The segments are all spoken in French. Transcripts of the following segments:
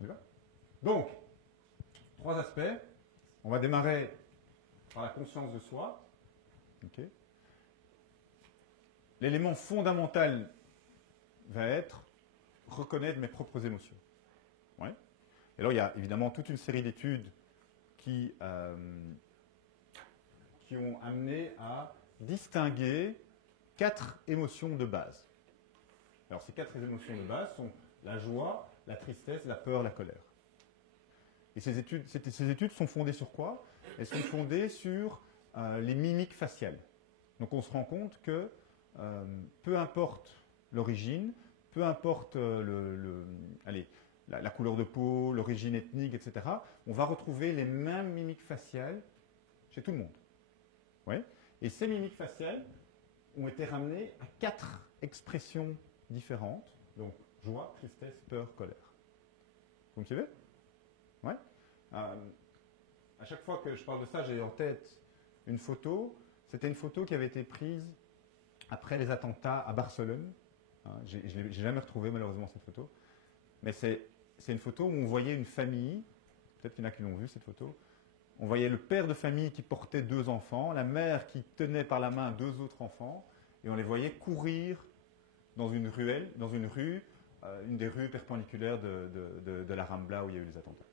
D'accord? Donc, 3 aspects. On va démarrer par la conscience de soi. Okay. L'élément fondamental va être reconnaître mes propres émotions. Ouais. Et alors, il y a évidemment toute une série d'études qui ont amené à distinguer 4 émotions de base. Alors, ces 4 émotions de base sont la joie, la tristesse, la peur, la colère. Et ces études sont fondées sur quoi? Elles sont fondées sur les mimiques faciales. Donc, on se rend compte que peu importe l'origine, peu importe la couleur de peau, l'origine ethnique, etc., on va retrouver les mêmes mimiques faciales chez tout le monde. Ouais. Et ces mimiques faciales ont été ramenées à 4 expressions différentes, donc joie, tristesse, peur, colère. Vous me suivez? Ouais. À chaque fois que je parle de ça, j'ai en tête une photo. C'était une photo qui avait été prise après les attentats à Barcelone. Je n'ai jamais retrouvé malheureusement cette photo. Mais c'est une photo où on voyait une famille, peut-être qu'il y en a qui l'ont vue cette photo. On voyait le père de famille qui portait 2 enfants, la mère qui tenait par la main 2 autres enfants, et on les voyait courir dans une rue, une des rues perpendiculaires de la Rambla où il y a eu les attentats.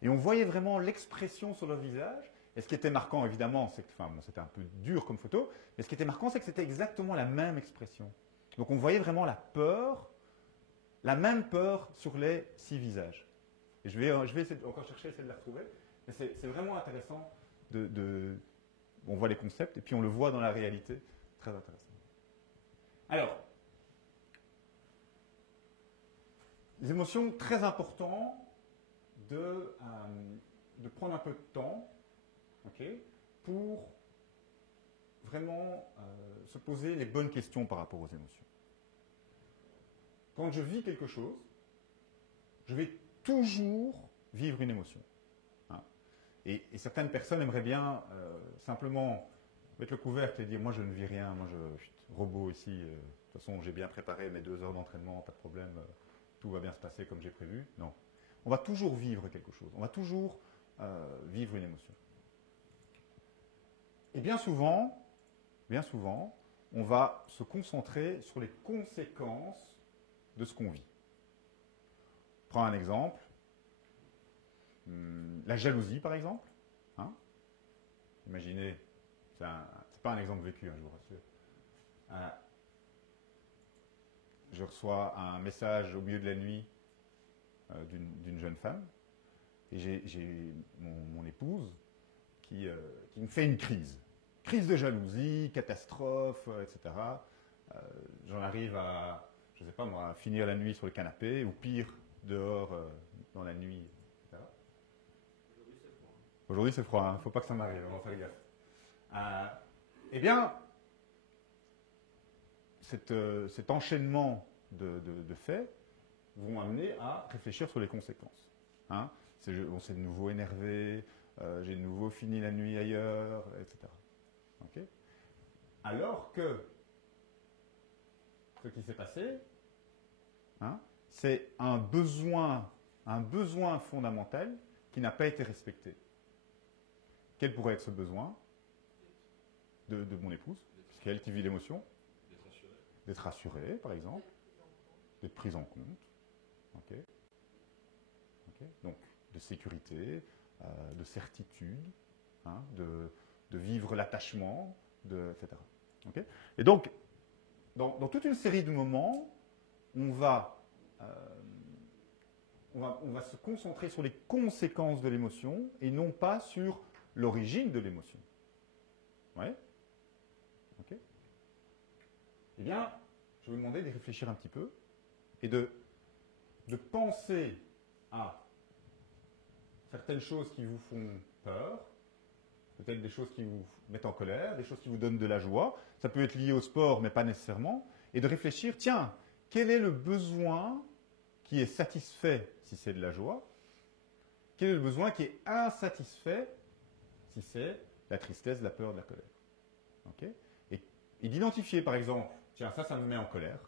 Et on voyait vraiment l'expression sur leur visage. Et ce qui était marquant, évidemment, c'est que, c'était un peu dur comme photo, mais ce qui était marquant, c'est que c'était exactement la même expression. Donc on voyait vraiment la peur, la même peur sur les 6 visages. Et je vais essayer encore chercher, essayer de la retrouver. Mais c'est vraiment intéressant on voit les concepts et puis on le voit dans la réalité. Très intéressant. Alors, les émotions, très important de prendre un peu de temps, okay, pour vraiment se poser les bonnes questions par rapport aux émotions. Quand je vis quelque chose, je vais toujours vivre une émotion. Hein. Et certaines personnes aimeraient bien simplement mettre le couvercle et dire « moi je ne vis rien, moi je robot ici, de toute façon j'ai bien préparé mes 2 heures d'entraînement, pas de problème, tout va bien se passer comme j'ai prévu ». Non. On va toujours vivre quelque chose, on va toujours vivre une émotion. Et bien souvent, on va se concentrer sur les conséquences de ce qu'on vit. Prends un exemple. La jalousie, par exemple. Hein? Imaginez, c'est pas un exemple vécu, hein, je vous rassure. Je reçois un message au milieu de la nuit d'une jeune femme et j'ai mon épouse qui me fait une crise. Crise de jalousie, catastrophe, etc. J'en arrive à, je ne sais pas moi, à finir la nuit sur le canapé, ou pire, dehors, dans la nuit, etc. Aujourd'hui c'est froid, il ne faut pas que ça m'arrive, on va faire gaffe. Eh bien, cet enchaînement de faits vont amener à réfléchir sur les conséquences. Hein, c'est de nouveau énervé, j'ai de nouveau fini la nuit ailleurs, etc. Okay. Alors que ce qui s'est passé, hein, c'est un besoin fondamental qui n'a pas été respecté. Quel pourrait être ce besoin de mon épouse, c'est elle qui vit l'émotion? D'être rassurée, par exemple, d'être prise en compte. Okay. Okay. Donc, de sécurité, de certitude, hein, de vivre l'attachement, etc. Okay. Et donc, dans toute une série de moments, on va se concentrer sur les conséquences de l'émotion et non pas sur l'origine de l'émotion. Ouais. Ok. Eh bien, je vais vous demander de réfléchir un petit peu et de penser à certaines choses qui vous font peur, peut-être des choses qui vous mettent en colère, des choses qui vous donnent de la joie. Ça peut être lié au sport, mais pas nécessairement. Et de réfléchir, tiens, quel est le besoin qui est satisfait si c'est de la joie? Quel est le besoin qui est insatisfait si c'est la tristesse, la peur, de la colère? Okay. Et d'identifier, par exemple, tiens, ça me met en colère.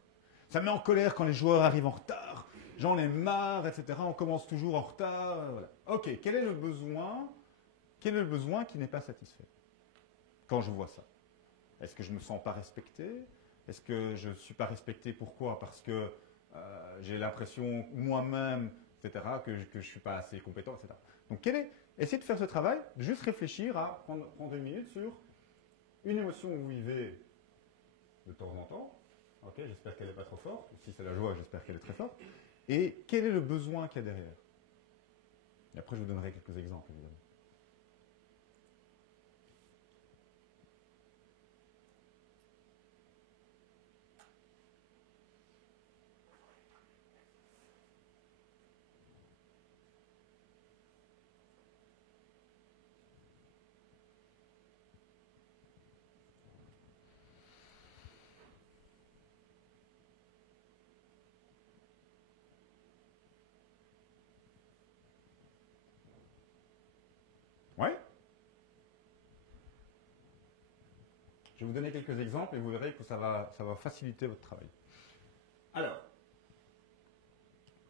Ça me met en colère quand les joueurs arrivent en retard. J'en ai marre, etc. On commence toujours en retard. Voilà. Ok, quel est le besoin qui n'est pas satisfait quand je vois ça? Est-ce que je ne me sens pas respecté? Est-ce que je ne suis pas respecté? Pourquoi? Parce que j'ai l'impression moi-même, etc., que je ne suis pas assez compétent, etc. Donc, essayez de faire ce travail, de juste réfléchir à prendre une minute sur une émotion que vous vivez de temps en temps. Ok, j'espère qu'elle n'est pas trop forte. Si c'est la joie, j'espère qu'elle est très forte. Et quel est le besoin qu'il y a derrière? Et après, je vous donnerai quelques exemples, évidemment. Ouais? Je vais vous donner quelques exemples et vous verrez que ça va faciliter votre travail. Alors,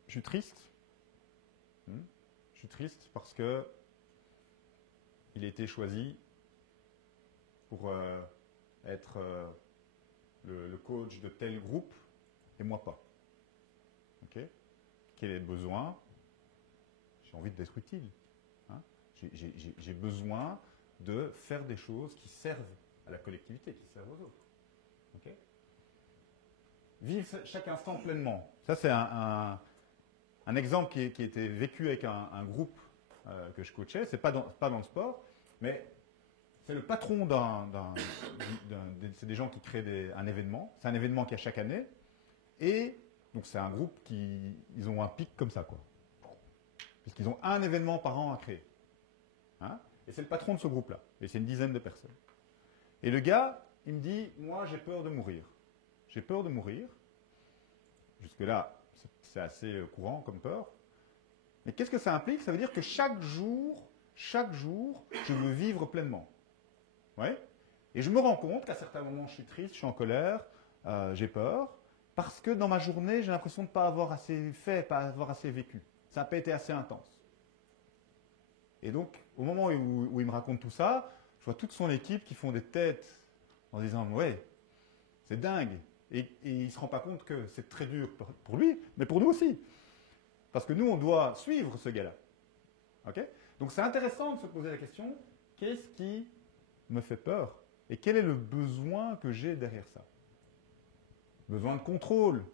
je suis triste. Je suis triste parce que il a été choisi pour être le coach de tel groupe et moi pas. Ok? Quel est le besoin? J'ai envie d'être utile. Hein? J'ai besoin de faire des choses qui servent à la collectivité, qui servent aux autres. Okay? Vivre chaque instant pleinement. Ça, c'est un exemple qui a été vécu avec un groupe que je coachais. C'est pas dans le sport, mais c'est le patron c'est des gens qui créent un événement. C'est un événement qui a chaque année. Et donc, c'est un groupe ils ont un pic comme ça, quoi. Puisqu'ils ont un événement par an à créer. Hein? Et c'est le patron de ce groupe-là. Et c'est une dizaine de personnes. Et le gars, il me dit, moi, j'ai peur de mourir. J'ai peur de mourir. Jusque-là, c'est assez courant comme peur. Mais qu'est-ce que ça implique? Ça veut dire que chaque jour, je veux vivre pleinement. Ouais? Et je me rends compte qu'à certains moments, je suis triste, je suis en colère, j'ai peur, parce que dans ma journée, j'ai l'impression de ne pas avoir assez fait, pas avoir assez vécu. Ça n'a pas été assez intense. Et donc, au moment où il me raconte tout ça, je vois toute son équipe qui font des têtes en disant « Ouais, c'est dingue !» Et il ne se rend pas compte que c'est très dur pour lui, mais pour nous aussi. Parce que nous, on doit suivre ce gars-là. Okay? Donc, c'est intéressant de se poser la question « Qu'est-ce qui me fait peur? Et quel est le besoin que j'ai derrière ça ?» Besoin de contrôle,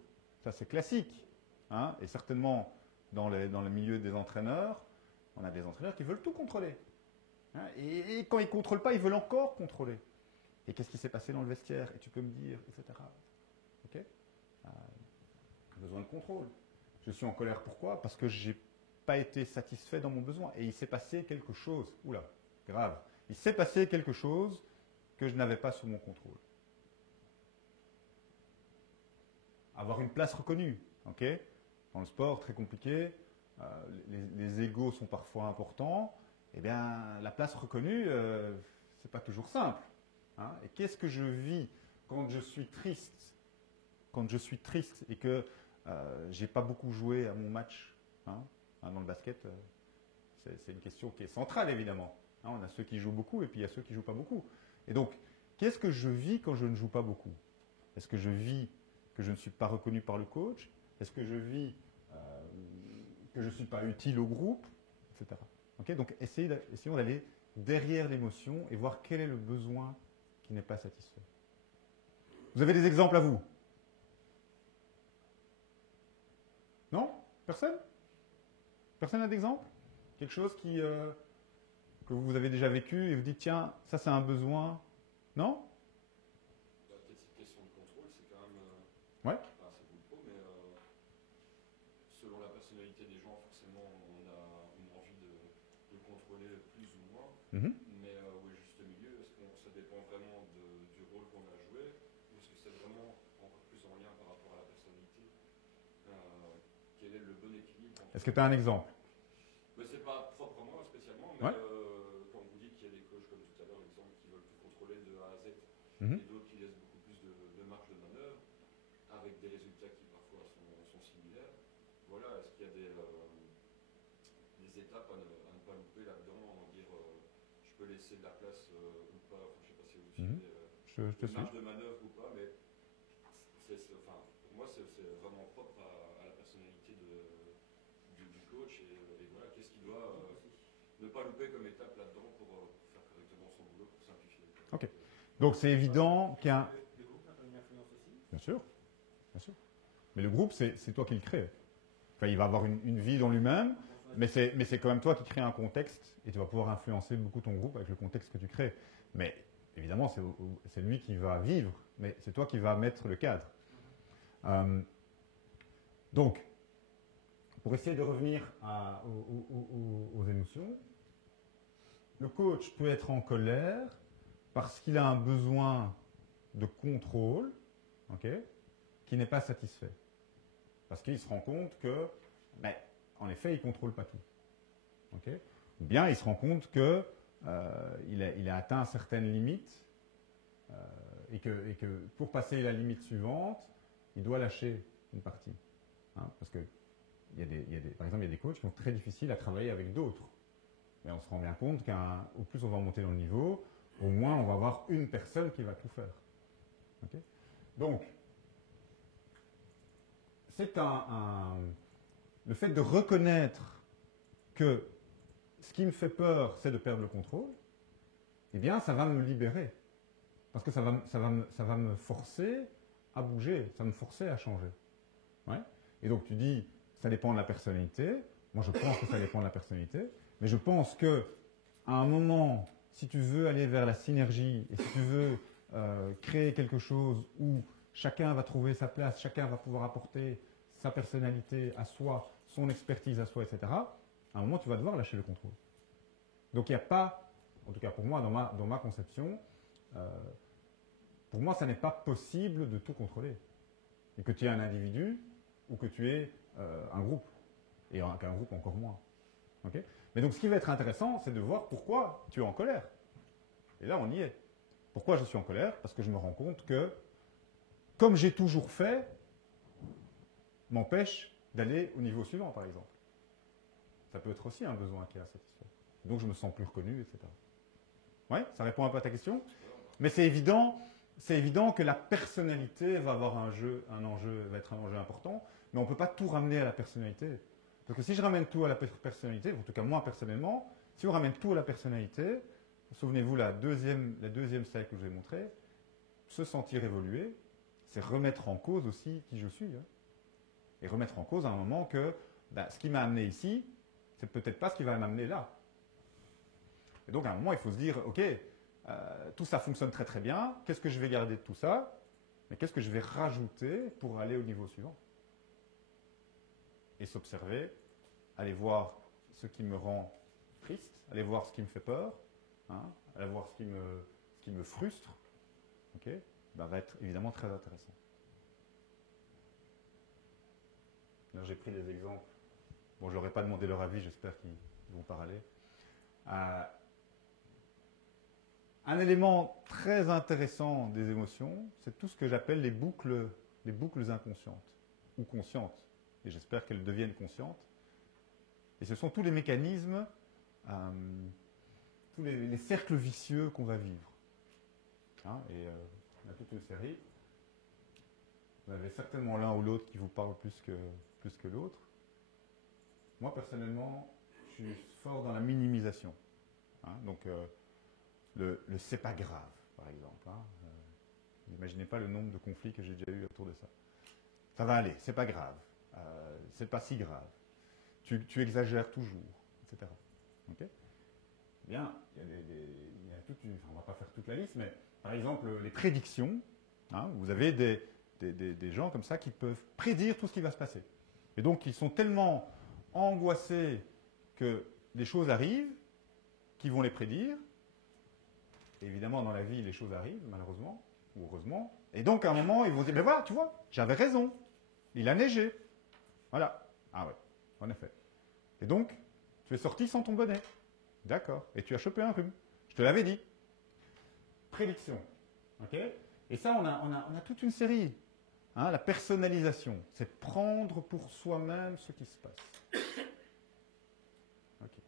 ça c'est classique. Hein? Et certainement, dans le milieu des entraîneurs, on a des entraîneurs qui veulent tout contrôler. Hein? Et quand ils ne contrôlent pas, ils veulent encore contrôler. Et qu'est-ce qui s'est passé dans le vestiaire? Et tu peux me dire, etc. Ok? Besoin de contrôle. Je suis en colère, pourquoi? Parce que je n'ai pas été satisfait dans mon besoin. Et il s'est passé quelque chose. Oula, grave. Il s'est passé quelque chose que je n'avais pas sous mon contrôle. Avoir une place reconnue. Ok? Dans le sport, très compliqué. Les égos sont parfois importants. Eh bien, la place reconnue, c'est pas toujours simple. Hein? Et qu'est-ce que je vis quand je suis triste? Quand je suis triste et que j'ai pas beaucoup joué à mon match, hein? Dans le basket, c'est une question qui est centrale évidemment. Hein? On a ceux qui jouent beaucoup et puis il y a ceux qui jouent pas beaucoup. Et donc, qu'est-ce que je vis quand je ne joue pas beaucoup? Est-ce que je vis que je ne suis pas reconnu par le coach? Est-ce que je vis que je ne suis pas utile au groupe, etc. Okay? Donc, essayons d'aller derrière l'émotion et voir quel est le besoin qui n'est pas satisfait. Vous avez des exemples à vous? Non? Personne? Personne n'a d'exemple? Quelque chose que vous avez déjà vécu et vous dites, tiens, ça c'est un besoin? Non? Peut-être cette question de contrôle, c'est quand même... Ouais. Enfin, c'est beaucoup trop, mais selon la personnalité des gens, forcément, on a une envie de contrôler plus ou moins. Mais où est le juste milieu? Est-ce que ça dépend vraiment du rôle qu'on a joué? Ou est-ce que c'est vraiment encore plus en lien par rapport à la personnalité? Quel est le bon équilibre? Est-ce que tu as un exemple? C'est pas propre à moi spécialement, mais Ouais. quand vous dites qu'il y a des coachs comme tout à l'heure, l'exemple, qui veulent tout contrôler de A à Z, et d'autres qui laissent beaucoup plus de marge de manœuvre, avec avec des résultats qui parfois sont similaires. Voilà, est-ce qu'il y a des étapes à ne pas louper là-dedans, dire je peux laisser de la place ou pas, enfin, je ne sais pas si vous suivez une marge de manœuvre ou pas, mais enfin, pour moi c'est vraiment propre à la personnalité du coach et voilà, qu'est-ce qu'il doit ne pas louper comme étape là-dedans pour faire correctement son boulot, pour simplifier. Ok. Donc c'est évident qu'il y a un... Le groupe a une influence aussi. Bien sûr, bien sûr. Mais le groupe, c'est toi qui le crée. Enfin, il va avoir une vie dans lui-même, mais c'est quand même toi qui crée un contexte et tu vas pouvoir influencer beaucoup ton groupe avec le contexte que tu crées. Mais évidemment, c'est lui qui va vivre, mais c'est toi qui vas mettre le cadre. Donc, pour essayer de revenir aux émotions, le coach peut être en colère parce qu'il a un besoin de contrôle, okay, qui n'est pas satisfait. Parce qu'il se rend compte que, ben, en effet, il ne contrôle pas tout. Okay. Ou bien il se rend compte que il a atteint certaines limites et que pour passer la limite suivante, il doit lâcher une partie. Hein, parce que par exemple, il y a des coachs qui sont très difficiles à travailler avec d'autres. Mais on se rend bien compte qu'au plus on va monter dans le niveau, au moins on va avoir une personne qui va tout faire. Okay. Donc, c'est le fait de reconnaître que ce qui me fait peur, c'est de perdre le contrôle, eh bien, ça va me libérer. Parce que ça va me forcer à bouger, ça va me forcer à changer. Ouais. Et donc, tu dis, ça dépend de la personnalité. Moi, je pense que ça dépend de la personnalité. Mais je pense qu'à un moment, si tu veux aller vers la synergie et si tu veux créer quelque chose où chacun va trouver sa place, chacun va pouvoir apporter sa personnalité à soi, son expertise à soi, etc., à un moment, tu vas devoir lâcher le contrôle. Donc, il n'y a pas, en tout cas pour moi, dans ma conception, pour moi, ça n'est pas possible de tout contrôler. Et que tu es un individu ou que tu es un groupe. Et qu'un groupe encore moins. Okay. Mais donc, ce qui va être intéressant, c'est de voir pourquoi tu es en colère. Et là, on y est. Pourquoi je suis en colère? Parce que je me rends compte que, comme j'ai toujours fait, m'empêche d'aller au niveau suivant, par exemple. Ça peut être aussi un besoin qui est insatisfait. Donc, je me sens plus reconnu, etc. Oui, ça répond un peu à ta question. Mais c'est évident que la personnalité va avoir va être un enjeu important, mais on ne peut pas tout ramener à la personnalité. Parce que si je ramène tout à la personnalité, en tout cas moi personnellement, si on ramène tout à la personnalité, souvenez-vous la deuxième slide que je vous ai montrée, se sentir évoluer, c'est remettre en cause aussi qui je suis. Hein. Et remettre en cause à un moment que ce qui m'a amené ici, c'est peut-être pas ce qui va m'amener là. Et donc à un moment, il faut se dire, ok, tout ça fonctionne très très bien, qu'est-ce que je vais garder de tout ça, mais qu'est-ce que je vais rajouter pour aller au niveau suivant? Et s'observer, aller voir ce qui me rend triste, aller voir ce qui me fait peur, hein, aller voir ce qui me frustre, okay, va être évidemment très intéressant. Là, j'ai pris des exemples. Bon, je leur ai pas demandé leur avis, j'espère qu'ils vont parler. Un élément très intéressant des émotions, c'est tout ce que j'appelle les boucles inconscientes ou conscientes. Et j'espère qu'elles deviennent conscientes. Et ce sont tous les mécanismes, tous les cercles vicieux qu'on va vivre. Hein, et on a toute une série. Vous avez certainement l'un ou l'autre qui vous parle plus que l'autre. Moi, personnellement, je suis fort dans la minimisation. Hein, donc, le c'est pas grave, par exemple. Hein. N'imaginez pas le nombre de conflits que j'ai déjà eu autour de ça. Ça va aller, c'est pas grave. C'est pas si grave. Tu exagères toujours, etc. Okay. Bien, il y a toute on ne va pas faire toute la liste, mais par exemple, les prédictions. Hein, vous avez des gens comme ça qui peuvent prédire tout ce qui va se passer. Et donc, ils sont tellement angoissés que des choses arrivent, qu'ils vont les prédire. Et évidemment, dans la vie, les choses arrivent, malheureusement, ou heureusement. Et donc, à un moment, ils vont dire, mais voilà, tu vois, j'avais raison. Il a neigé. Voilà. Ah ouais, en effet. Et donc, tu es sorti sans ton bonnet. D'accord. Et tu as chopé un rhume. Je te l'avais dit. Prédiction. OK. Et ça, on a toute une série. Hein, la personnalisation, c'est prendre pour soi-même ce qui se passe. Okay.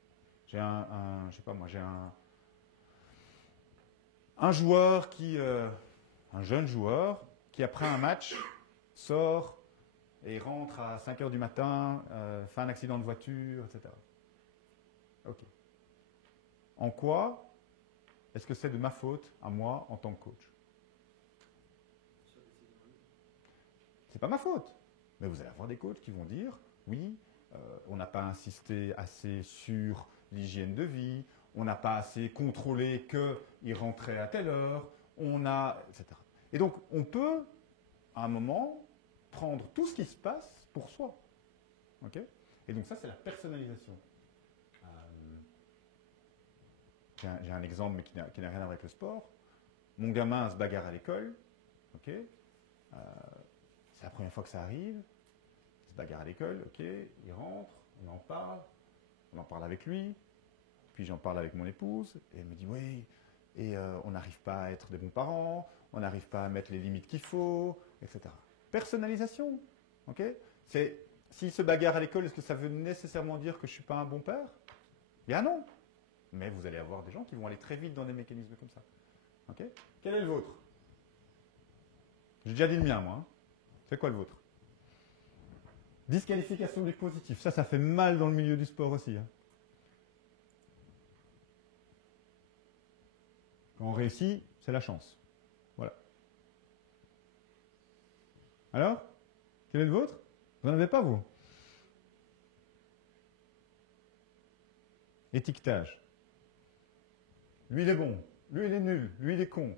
J'ai je sais pas moi, j'ai un joueur un jeune joueur qui après un match sort et rentre à 5 heures du matin, fait un accident de voiture, etc. Ok. En quoi est-ce que c'est de ma faute à moi en tant que coach? C'est pas ma faute. Mais vous allez avoir des coachs qui vont dire, oui, on n'a pas insisté assez sur l'hygiène de vie, on n'a pas assez contrôlé qu'il rentrait à telle heure, etc. Et donc, on peut, à un moment, prendre tout ce qui se passe pour soi. Okay? Et donc ça, c'est la personnalisation. J'ai un exemple, mais qui n'a rien à voir avec le sport. Mon gamin se bagarre à l'école. Okay? C'est la première fois que ça arrive. Il se bagarre à l'école, ok, il rentre, on en parle avec lui, puis j'en parle avec mon épouse, et elle me dit oui, et on n'arrive pas à être des bons parents, on n'arrive pas à mettre les limites qu'il faut, etc. Personnalisation, ok. S'il se bagarre à l'école, est-ce que ça veut nécessairement dire que je ne suis pas un bon père? Bien non. Mais vous allez avoir des gens qui vont aller très vite dans des mécanismes comme ça. Ok. Quel est le vôtre? J'ai déjà dit le mien, moi. Hein. C'est quoi le vôtre? Disqualification du positif. Ça fait mal dans le milieu du sport aussi. Hein. Quand on réussit, c'est la chance. Voilà. Alors, quel est le vôtre? Vous n'en avez pas, vous? Étiquetage. Lui, il est bon. Lui, il est nul. Lui, il est con.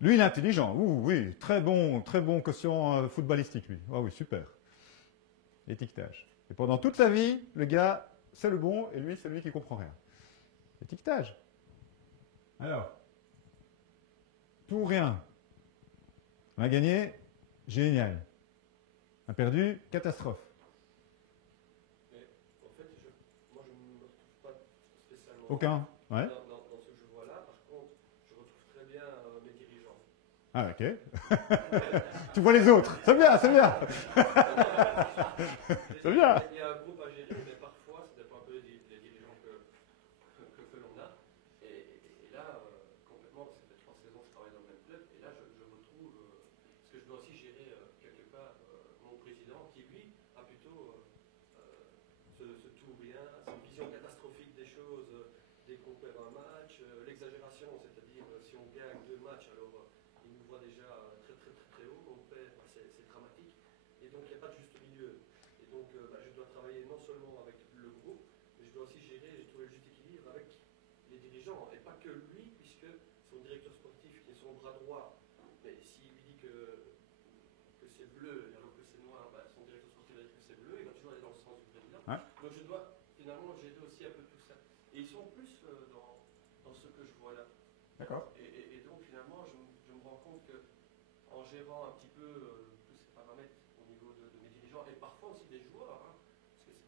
Lui, il est intelligent. Ouh, oui, très bon quotient footballistique, lui. Ah oui, super. Étiquetage. Et pendant toute sa vie, le gars, c'est le bon, et lui, c'est lui qui comprend rien. Étiquetage. Alors, tout ou rien. On a gagné, génial. On a perdu, catastrophe. Mais en fait, moi, je ne me retrouve pas spécialement. Aucun. Ouais. Dans ce que je vois là, par contre, je retrouve très bien mes dirigeants. Ah, ok. Tu vois les autres. C'est bien, c'est bien. C'est bien. Il y a un groupe à gérer, mais parfois, ça dépend un peu des dirigeants que l'on a. Et là, complètement, ça fait 3 saisons que je travaille dans le même club, et là, je retrouve, parce que je dois aussi gérer quelque part mon président, qui lui a plutôt ce tout ou rien, cette vision catastrophique des choses, dès qu'on perd un match, l'exagération, c'est-à-dire si on gagne 2 matchs, alors il nous voit déjà très très très très haut, on perd, c'est dramatique, et donc il n'y a pas de juste milieu. Et donc je dois travailler non seulement avec le groupe, mais je dois aussi gérer, j'ai trouvé le juste équilibre avec les dirigeants, et pas que lui, puisque son directeur sportif, qui est son bras droit, mais s'il lui dit que c'est bleu, alors que c'est noir, son directeur sportif va dire que c'est bleu, il va toujours aller dans le sens du président. Ouais. Donc je dois finalement gérer aussi un peu tout ça. Et ils sont plus dans ce que je vois là. D'accord. Et donc finalement, je me rends compte que en gérant un petit peu tous ces paramètres au niveau de mes dirigeants, et parfois aussi des joueurs, hein,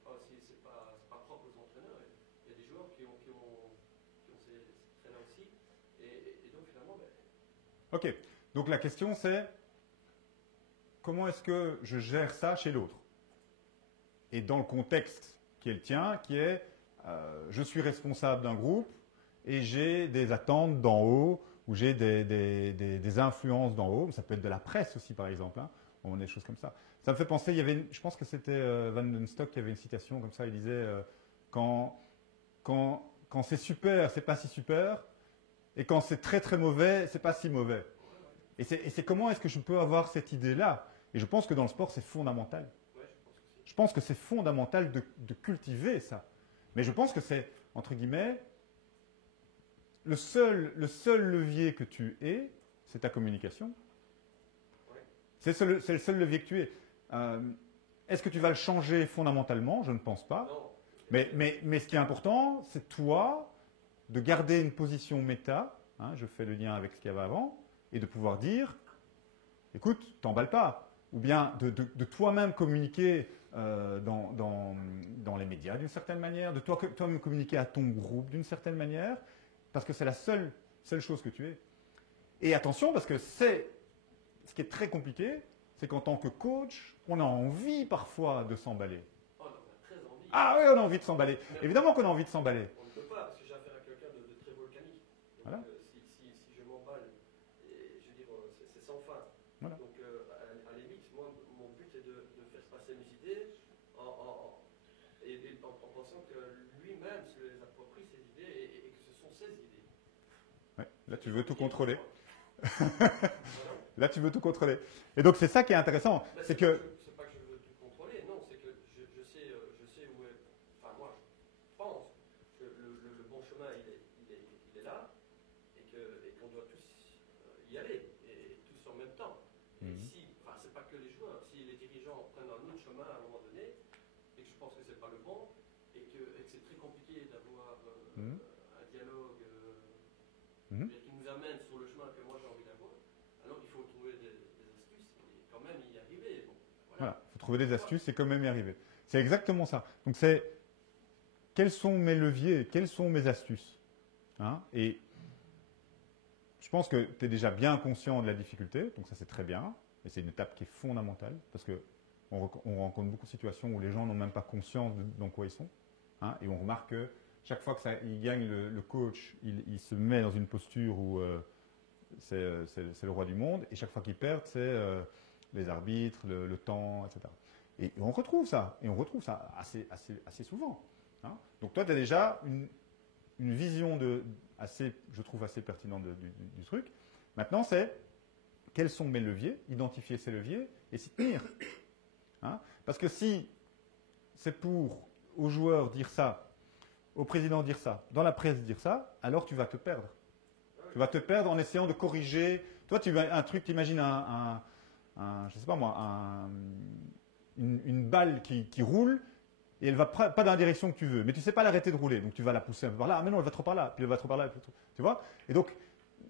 parce que c'est pas propre aux entraîneurs, il y a des joueurs qui ont ces traits-là aussi, et donc finalement... Ok, donc la question c'est, comment est-ce que je gère ça chez l'autre? Et dans le contexte qui est le tien, qui est, je suis responsable d'un groupe, et j'ai des attentes d'en haut, ou j'ai des influences d'en haut. Ça peut être de la presse aussi, par exemple. Hein. On a des choses comme ça. Ça me fait penser, je pense que c'était Van den Stock qui avait une citation comme ça. Il disait quand c'est super, c'est pas si super, et quand c'est très très mauvais, c'est pas si mauvais. Et c'est comment est-ce que je peux avoir cette idée-là? Et je pense que dans le sport, c'est fondamental. Je pense que c'est fondamental de cultiver ça. Mais je pense que c'est, entre guillemets, le seul levier que tu es, c'est ta communication. C'est le seul levier que tu es. Est-ce que tu vas le changer fondamentalement? Je ne pense pas. Mais ce qui est important, c'est toi de garder une position méta. Hein, je fais le lien avec ce qu'il y avait avant. Et de pouvoir dire, écoute, t'emballes pas. Ou bien de toi-même communiquer dans les médias d'une certaine manière, de toi-même communiquer à ton groupe d'une certaine manière, parce que c'est la seule chose que tu es. Et attention, parce que ce qui est très compliqué, c'est qu'en tant que coach, on a envie parfois de s'emballer. Oh, on a très envie. Ah oui, on a envie de s'emballer. Évidemment qu'on a envie de s'emballer. On ne peut pas, parce que j'ai affaire à quelqu'un de très volcanique. Donc, Voilà. si je m'emballe, et je veux dire, c'est sans fin. Voilà. Donc, à la limite, moi, mon but est de faire passer mes idées en pensant que lui-même se les approprie, ses idées, et que ce sont ses idées. Ouais, là, tu veux tout contrôler. Pardon. Là, tu veux tout contrôler. Et donc, c'est ça qui est intéressant. Ben, C'est que... C'est pas que je veux tout contrôler, non, c'est que je sais où est. Enfin, moi, je pense que le bon chemin, il est là, et qu'on doit tous y aller, et tous en même temps. Et si, enfin, c'est pas que les joueurs, si les dirigeants prennent un autre chemin à un moment donné, et que je pense que c'est pas le bon, et que c'est très compliqué d'avoir un dialogue qui nous amène sur le chemin que moi j'ai envie d'avoir, alors il faut trouver des astuces et quand même y arriver. Bon, Voilà, il faut trouver des astuces et quand même y arriver. C'est exactement ça. Donc, c'est quels sont mes leviers, quelles sont mes astuces, hein? Et je pense que tu es déjà bien conscient de la difficulté, donc ça c'est très bien, et c'est une étape qui est fondamentale, parce qu'on rencontre beaucoup de situations où les gens n'ont même pas conscience dans quoi ils sont, hein, et on remarque que chaque fois qu'il gagne le coach, il se met dans une posture où c'est le roi du monde, et chaque fois qu'il perd, c'est les arbitres, le temps, etc. Et on retrouve ça, assez souvent, hein. Donc toi, tu as déjà une vision je trouve assez pertinente du truc. Maintenant, c'est quels sont mes leviers, identifier ces leviers et s'y tenir, hein. Parce que si c'est pour aux joueurs dire ça, au président dire ça, dans la presse dire ça, alors tu vas te perdre. Tu vas te perdre en essayant de corriger. Toi, tu as un truc, tu imagines je sais pas moi, une balle qui roule et elle va pas dans la direction que tu veux, mais tu sais pas l'arrêter de rouler, donc tu vas la pousser un peu par là. Ah, mais non, elle va trop par là, puis elle va trop par là, tu vois. Et donc,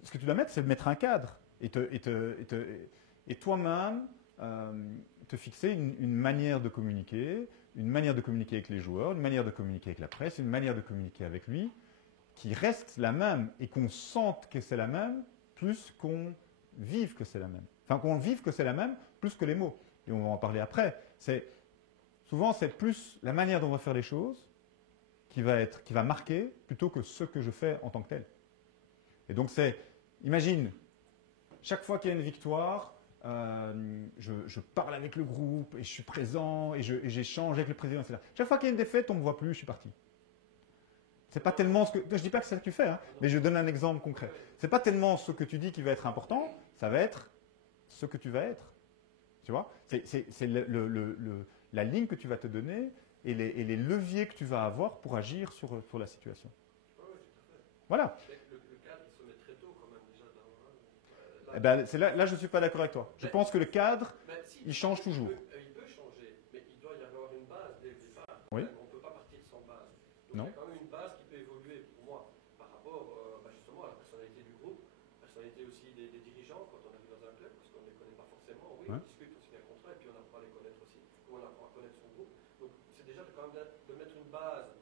ce que tu dois mettre, c'est de mettre un cadre et toi-même te fixer une manière de communiquer, avec les joueurs, une manière de communiquer avec la presse, une manière de communiquer avec lui, qui reste la même et qu'on sente que c'est la même, plus qu'on vive que c'est la même. Enfin, qu'on vive que c'est la même, plus que les mots. Et on va en parler après. Souvent, c'est plus la manière dont on va faire les choses qui va marquer plutôt que ce que je fais en tant que tel. Et donc, imagine, chaque fois qu'il y a une victoire, je parle avec le groupe et je suis présent et j'échange avec le président, etc. Chaque fois qu'il y a une défaite, on ne me voit plus, je suis parti. C'est pas tellement ce que. Je ne dis pas que c'est ça que tu fais, hein, mais je donne un exemple concret. C'est pas tellement ce que tu dis qui va être important, ça va être ce que tu vas être. Tu vois? C'est la ligne que tu vas te donner et les leviers que tu vas avoir pour agir sur la situation. Oui, tout à fait. Voilà. Le cadre, il se met très tôt quand même déjà dans. Eh ben, là, je ne suis pas d'accord avec toi. Je pense que le cadre, Si, il change toujours. Il peut changer, mais il doit y avoir une base dès le départ. Oui. On ne peut pas partir sans base. Donc Non. il y a quand même une base qui peut évoluer pour moi par rapport justement à la personnalité du groupe, la personnalité aussi des dirigeants quand on arrive dans un club, parce qu'on ne les connaît pas forcément. Oui, Ouais. on discute, on signe un contrat et puis on apprend à les connaître aussi, ou on apprend à connaître son groupe. Donc c'est déjà quand même de mettre une base,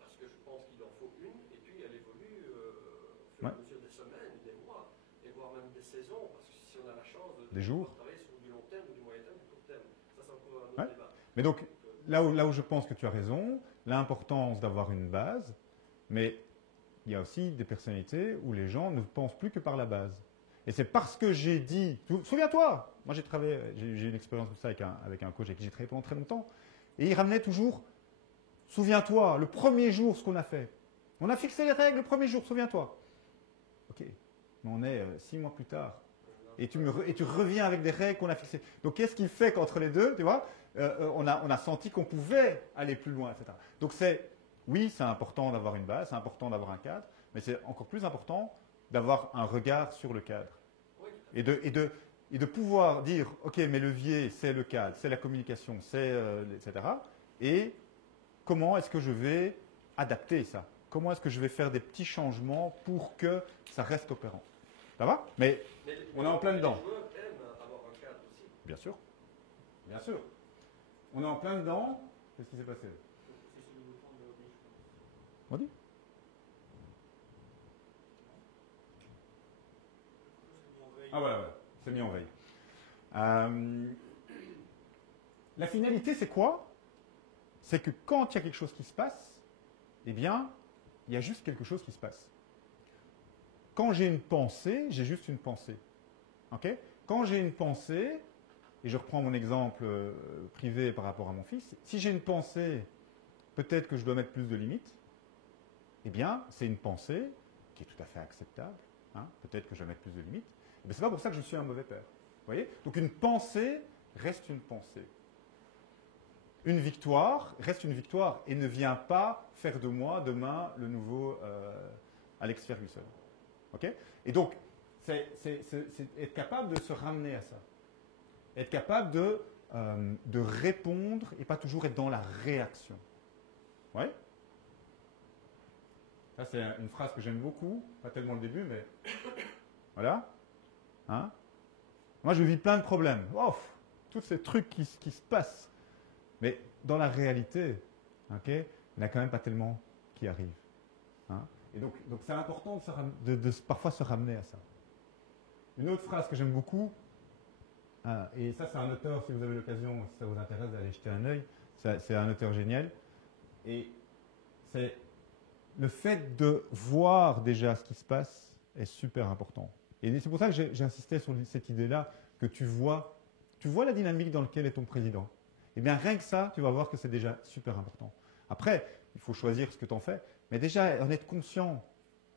parce que je pense qu'il en faut une, et puis elle évolue au fur et à mesure des semaines, des mois, et voire même des saisons, parce que si on a la chance Des jours. travailler sur du long terme, ou du moyen terme, du court terme, ça c'est encore un autre débat. Mais donc, là où je pense que tu as raison, l'importance d'avoir une base, mais il y a aussi des personnalités où les gens ne pensent plus que par la base. Et c'est parce que j'ai dit, souviens-toi, moi j'ai eu une expérience comme ça avec un coach avec qui j'ai travaillé pendant très longtemps, et il ramenait toujours, souviens-toi, le premier jour ce qu'on a fait. On a fixé les règles le premier jour, souviens-toi. Ok, mais on est 6 mois plus tard. Et tu reviens avec des règles qu'on a fixées. Donc, qu'est-ce qui fait qu'entre les deux, tu vois, on a senti qu'on pouvait aller plus loin, etc. Donc, oui, c'est important d'avoir une base, c'est important d'avoir un cadre, mais c'est encore plus important d'avoir un regard sur le cadre. Et de pouvoir dire, OK, mes leviers, c'est le cadre, c'est la communication, etc. Et comment est-ce que je vais adapter ça? Comment est-ce que je vais faire des petits changements pour que ça reste opérant? Ça va? Mais on est en plein dedans. Les joueurs aiment avoir un cadre aussi. Bien sûr. Bien sûr. On est en plein dedans. Qu'est-ce qui s'est passé? C'est sur le bouton de oubli, je pense. On dit? C'est mis en veille. Ah voilà, c'est mis en veille. La finalité, c'est quoi? C'est que quand il y a quelque chose qui se passe, eh bien, il y a juste quelque chose qui se passe. Quand j'ai une pensée, j'ai juste une pensée. Ok? Quand j'ai une pensée, et je reprends mon exemple privé par rapport à mon fils, si j'ai une pensée, peut-être que je dois mettre plus de limites, eh bien, c'est une pensée qui est tout à fait acceptable. Hein? Peut-être que je dois mettre plus de limites. Mais ce n'est pas pour ça que je suis un mauvais père. Vous voyez? Donc une pensée reste une pensée. Une victoire reste une victoire et ne vient pas faire de moi demain le nouveau Alex Ferguson. Okay? Et donc, c'est être capable de se ramener à ça. Être capable de répondre et pas toujours être dans la réaction. Ouais? Ça, c'est une phrase que j'aime beaucoup. Pas tellement le début, mais voilà. Hein? Moi, je vis plein de problèmes. Oh, tous ces trucs qui se passent. Mais dans la réalité, okay, il n'y en a quand même pas tellement qui arrivent. Hein? Et donc c'est important de parfois se ramener à ça. Une autre phrase que j'aime beaucoup, et ça c'est un auteur, si vous avez l'occasion, si ça vous intéresse d'aller jeter un œil, c'est un auteur génial, et c'est le fait de voir déjà ce qui se passe est super important. Et c'est pour ça que j'ai insisté sur cette idée-là, que tu vois la dynamique dans laquelle est ton président. Eh bien, rien que ça, tu vas voir que c'est déjà super important. Après, il faut choisir ce que tu en fais, mais déjà, en être conscient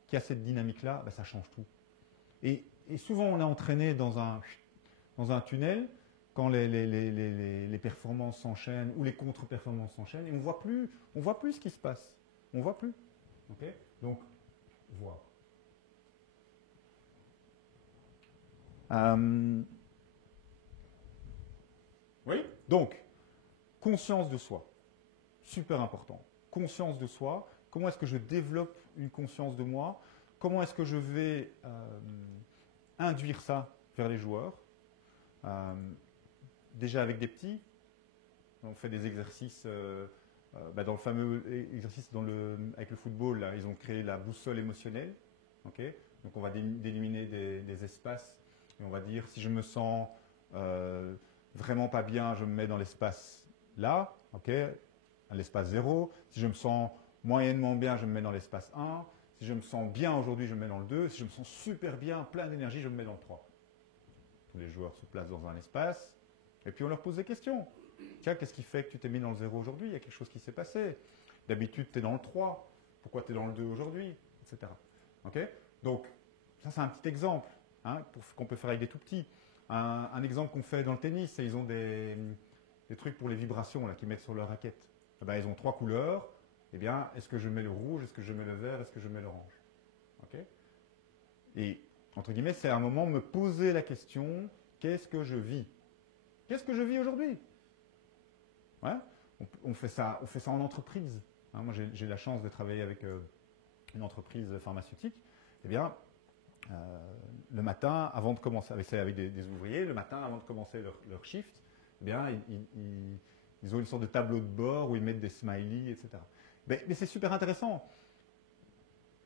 qu'il y a cette dynamique-là, ben, ça change tout. Et souvent, on est entraîné dans un tunnel quand les performances s'enchaînent ou les contre-performances s'enchaînent, et on voit plus ce qui se passe. On ne voit plus. Okay? Donc, voir. Oui, donc, conscience de soi, super important. Conscience de soi, comment est-ce que je développe une conscience de moi? Comment est-ce que je vais induire ça vers les joueurs? Déjà avec des petits, on fait des exercices, dans le fameux exercice avec le football, là, ils ont créé la boussole émotionnelle. Okay? Donc on va déliminer des espaces et on va dire si je me sens vraiment pas bien, je me mets dans l'espace là, okay, l'espace 0. Si je me sens moyennement bien, je me mets dans l'espace 1. Si je me sens bien aujourd'hui, je me mets dans le 2. Si je me sens super bien, plein d'énergie, je me mets dans le 3. Tous les joueurs se placent dans un espace et puis on leur pose des questions. Tiens, qu'est-ce qui fait que tu t'es mis dans le 0 aujourd'hui? Il y a quelque chose qui s'est passé. D'habitude, tu es dans le 3. Pourquoi tu es dans le 2 aujourd'hui? Etc. Okay? Donc, ça, c'est un petit exemple qu'on peut faire avec des tout petits. Un exemple qu'on fait dans le tennis, c'est ils ont des trucs pour les vibrations qu'ils mettent sur leur raquette. Eh ben, ils ont 3 couleurs. Eh bien, est-ce que je mets le rouge? Est-ce que je mets le vert? Est-ce que je mets l'orange? Okay? Et, entre guillemets, c'est à un moment me poser la question, qu'est-ce que je vis? Qu'est-ce que je vis aujourd'hui? Ouais? On fait ça en entreprise. Moi, j'ai la chance de travailler avec une entreprise pharmaceutique. Eh bien, le matin, avant de commencer, avec des ouvriers, le matin, avant de commencer leur shift, eh bien, ils ont une sorte de tableau de bord où ils mettent des smileys, etc. Mais c'est super intéressant.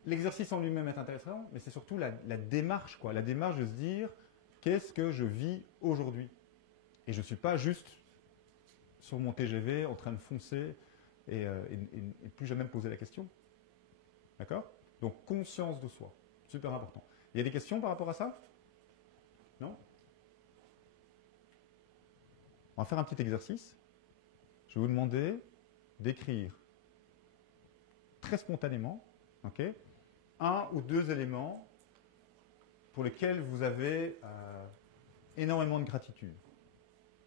L'exercice en lui-même est intéressant, mais c'est surtout la démarche, quoi. La démarche de se dire, qu'est-ce que je vis aujourd'hui? Et je ne suis pas juste sur mon TGV en train de foncer et plus jamais me poser la question. D'accord? Donc, conscience de soi. Super important. Il y a des questions par rapport à ça? Non? On va faire un petit exercice. Je vais vous demander d'écrire très spontanément, okay, 1 ou 2 éléments pour lesquels vous avez énormément de gratitude.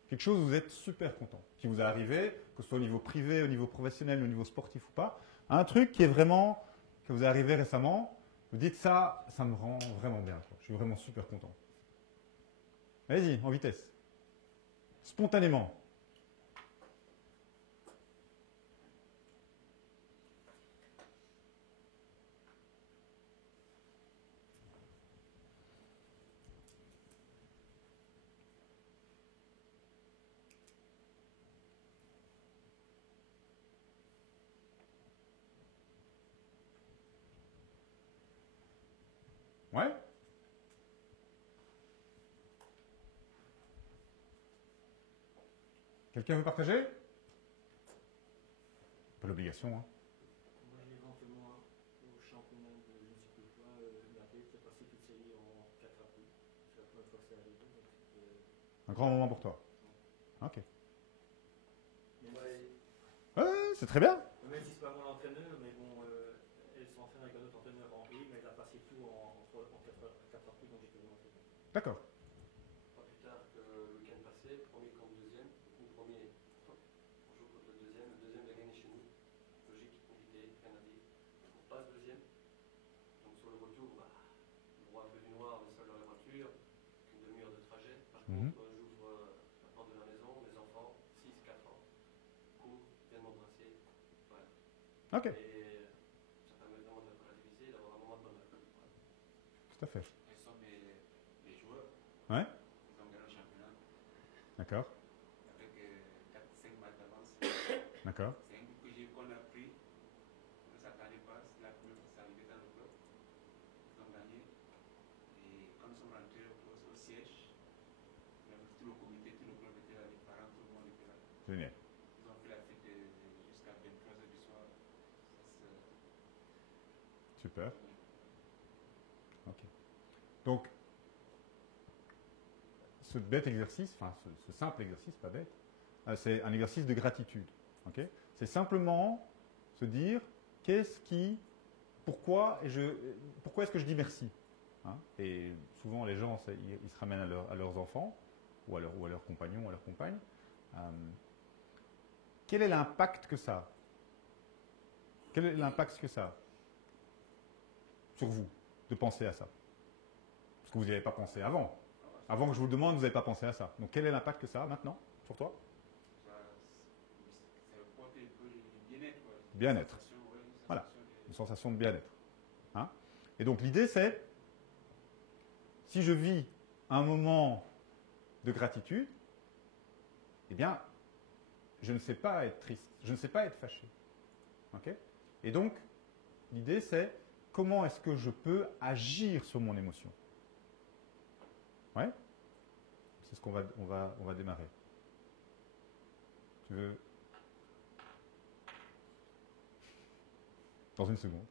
Quelque chose où vous êtes super content, qui vous est arrivé, que ce soit au niveau privé, au niveau professionnel, au niveau sportif ou pas. Un truc qui est vraiment, que vous est arrivé récemment, vous dites ça me rend vraiment bien. Je suis vraiment super content. Allez-y, en vitesse. Spontanément. Ouais? Quelqu'un veut partager? Pas l'obligation, hein. Moi, j'ai éventuellement au championnat de je ne sais plus quoi, la tête, c'est passé toute série en 4 appuis. C'est la première fois que c'est arrivé. Donc Un grand moment pour toi. Ok. même Ouais, c'est très bien. même si c'est pas mon entraîneur, mais bon, elle s'entraîne avec un autre entraîneur en E, mais elle a passé tout en 4 appuis, donc j'étais vraiment très bon. D'accord. Pas plus tard que le week-end passé, premier contre deuxième, ou premier, on joue contre le deuxième a gagné chez nous. Logique, mérité, rien à dire. On passe deuxième, donc sur le retour, bah, on voit un peu du noir, mais seul dans la voiture, une demi-heure de trajet. Par Mhm. contre, j'ouvre la porte de la maison, mes enfants, 6, 4 ans, courent, viennent m'embrasser. Voilà. Ok, Et ça permet vraiment de relativiser, d'avoir un moment de bonheur. Voilà. tout à fait. Quels sont les joueurs? Ouais, Ils ont gagné le championnat d'accord, avec 4-5 matchs d'avance. d'accord. C'est un coup qu'on a pris. On ne s'attendait pas. C'est la première fois que ça arrivait dans le club. Ils ont gagné. Et quand nous sommes rentrés au siège, tout le comité, tout le club était là, les parents, tout le monde était là. Génial. Ils ont fait la fête jusqu'à 23h du soir. Super. Ok. Donc, ce bête exercice, enfin ce simple exercice, pas bête, c'est un exercice de gratitude. Ok. C'est simplement se dire pourquoi est-ce que je dis merci, hein. Et souvent les gens, ils se ramènent à leurs enfants ou à leurs compagnons, ou à leurs compagnes. Quel est l'impact que ça a? Quel est l'impact que ça a sur vous de penser à ça? Parce que vous n'y avez pas pensé avant. Avant que je vous le demande, vous n'avez pas pensé à ça. Donc quel est l'impact que ça a maintenant sur toi? Ça apporte un peu du bien-être. Bien-être. Voilà. Une sensation de bien-être. Hein? Et donc l'idée c'est, si je vis un moment de gratitude, eh bien, je ne sais pas être triste, je ne sais pas être fâché. Okay? Et donc, l'idée c'est, comment est-ce que je peux agir sur mon émotion? Ouais? C'est ce qu'on va démarrer. Tu veux? Dans une seconde.